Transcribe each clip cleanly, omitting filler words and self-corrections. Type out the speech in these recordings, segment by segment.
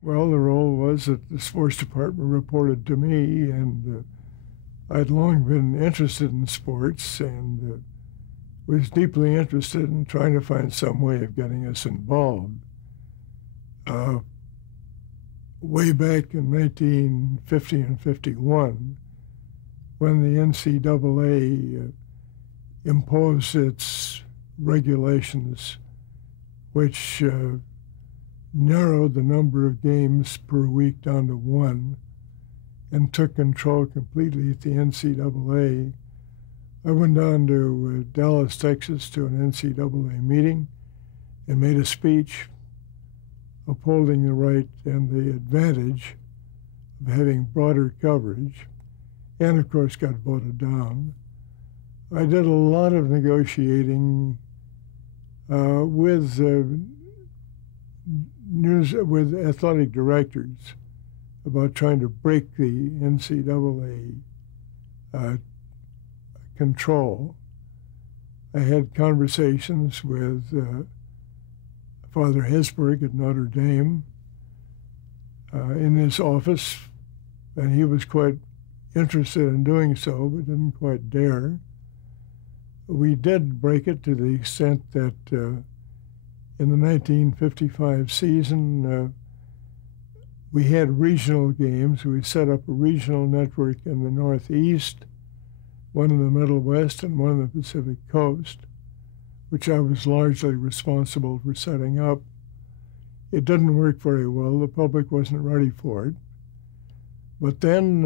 Well, the role was that the sports department reported to me, and I'd long been interested in sports and was deeply interested in trying to find some way of getting us involved. Uh, Way back in 1950 and 51, when the NCAA imposed its regulations, which narrowed the number of games per week down to one and took control completely at the NCAA, I went down to Dallas, Texas to an NCAA meeting and made a speech upholding the right and the advantage of having broader coverage, and of course got voted down. I did a lot of negotiating with athletic directors about trying to break the NCAA control. I had conversations with Father Hesburgh at Notre Dame in his office, and he was quite interested in doing so, but didn't quite dare. We did break it to the extent that in the 1955 season, we had regional games. We set up a regional network in the Northeast, one in the Middle West, and one on the Pacific Coast, which I was largely responsible for setting up. It didn't work very well. The public wasn't ready for it. But then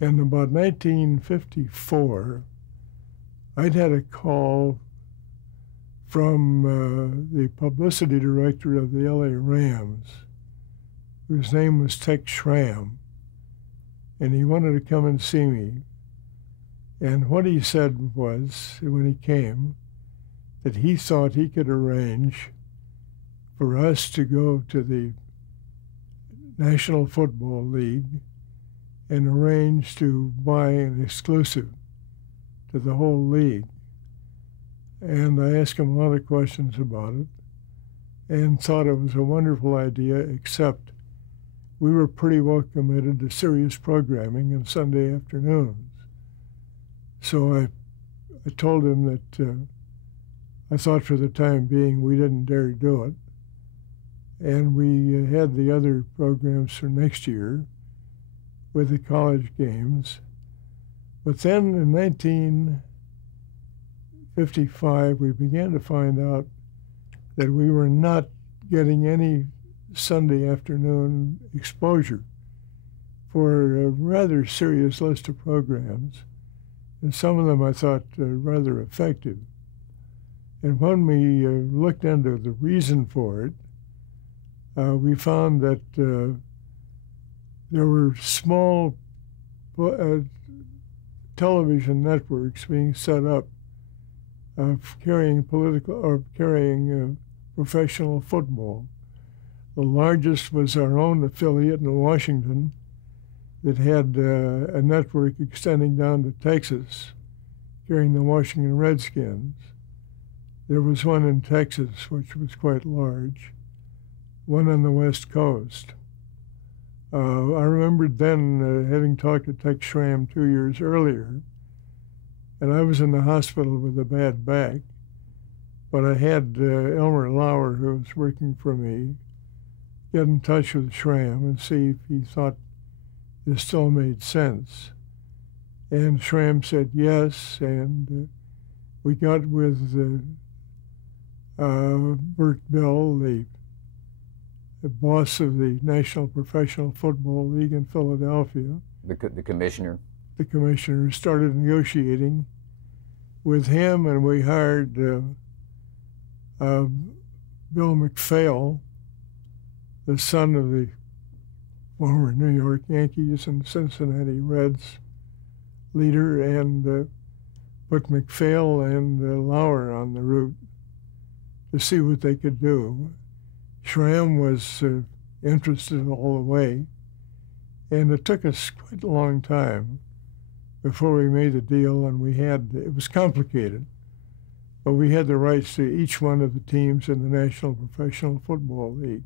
in about 1954, I'd had a call from the publicity director of the LA Rams, whose name was Tex Schramm, and he wanted to come and see me. And what he said was, when he came, that he thought he could arrange for us to go to the National Football League and arrange to buy an exclusive to the whole league. And I asked him a lot of questions about it and thought it was a wonderful idea, except we were pretty well committed to serious programming on Sunday afternoons. So I told him that I thought for the time being we didn't dare do it. And we had the other programs for next year with the college games. But then in 1955, we began to find out that we were not getting any Sunday afternoon exposure for a rather serious list of programs. And some of them I thought rather effective. And when we looked into the reason for it, we found that there were small television networks being set up carrying professional football. The largest was our own affiliate in Washington that had a network extending down to Texas, carrying the Washington Redskins. There was one in Texas, which was quite large, one on the West Coast. I remembered then having talked to Tex Schramm 2 years earlier, and I was in the hospital with a bad back, but I had Elmer Lauer, who was working for me, get in touch with Schramm and see if he thought this still made sense. And Schramm said yes, and we got with Bert Bell, the boss of the National Professional Football League in Philadelphia. The commissioner? The commissioner started negotiating with him, and we hired Bill McPhail, the son of the former New York Yankees and Cincinnati Reds leader, and put McPhail and Lauer on the route to see what they could do. Schramm was interested all the way, and it took us quite a long time before we made the deal, and it was complicated, but we had the rights to each one of the teams in the National Professional Football League.